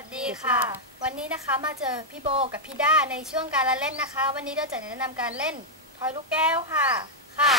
ดีค่ะวันนี้นะคะมาเจอพี่โบกับพี่ด้าในช่วงการละเล่นนะคะวันนี้เราจะแนะนำการเล่นทอยลูกแก้วค่ะค่ะ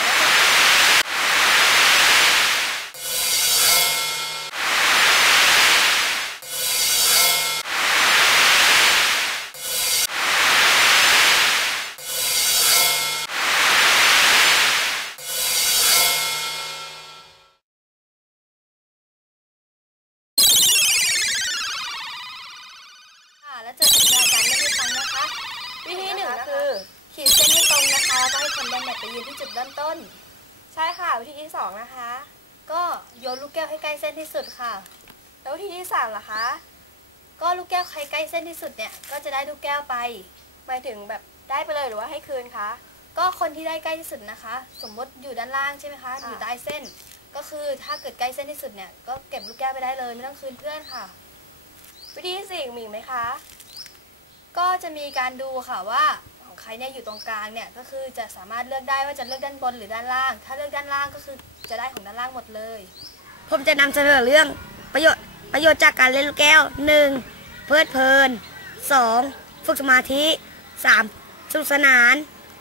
แล้วจะสัญญาการเล่นให้ฟังนะคะวิธีหนึ่งก็คือขีดเส้นให้ตรงนะคะแล้วก็ให้คนเล่นไปยืนที่จุดเริ่มต้นใช่ค่ะวิธีที่สองนะคะก็โยนลูกแก้วให้ใกล้เส้นที่สุดค่ะแล้ววิธีที่สามล่ะคะก็ลูกแก้วใครใกล้เส้นที่สุดเนี่ยก็จะได้ลูกแก้วไปหมายถึงแบบได้ไปเลยหรือว่าให้คืนคะก็คนที่ได้ใกล้ที่สุดนะคะสมมติอยู่ด้านล่างใช่ไหมคะอยู่ใต้เส้นก็คือถ้าเกิดใกล้เส้นที่สุดเนี่ยก็เก็บลูกแก้วไปได้เลยไม่ต้องคืนเพื่อนค่ะวิธีที่สี่มีไหมคะก็จะมีการดูค่ะว่าของใครเนี่ยอยู่ตรงกลางเนี่ยก็คือจะสามารถเลือกได้ว่าจะเลือกด้านบนหรือด้านล่างถ้าเลือกด้านล่างก็คือจะได้ของด้านล่างหมดเลยผมจะนำเสนอเรื่องประโยชน์จากการเล่นลูกแก้ว 1. เพลิดเพลิน 2. ฝึกสมาธิ 3. สนุกสนาน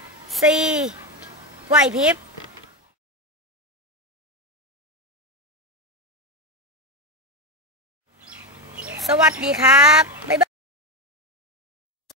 4. ไหวพริบสวัสดีครับบ๊ายบาย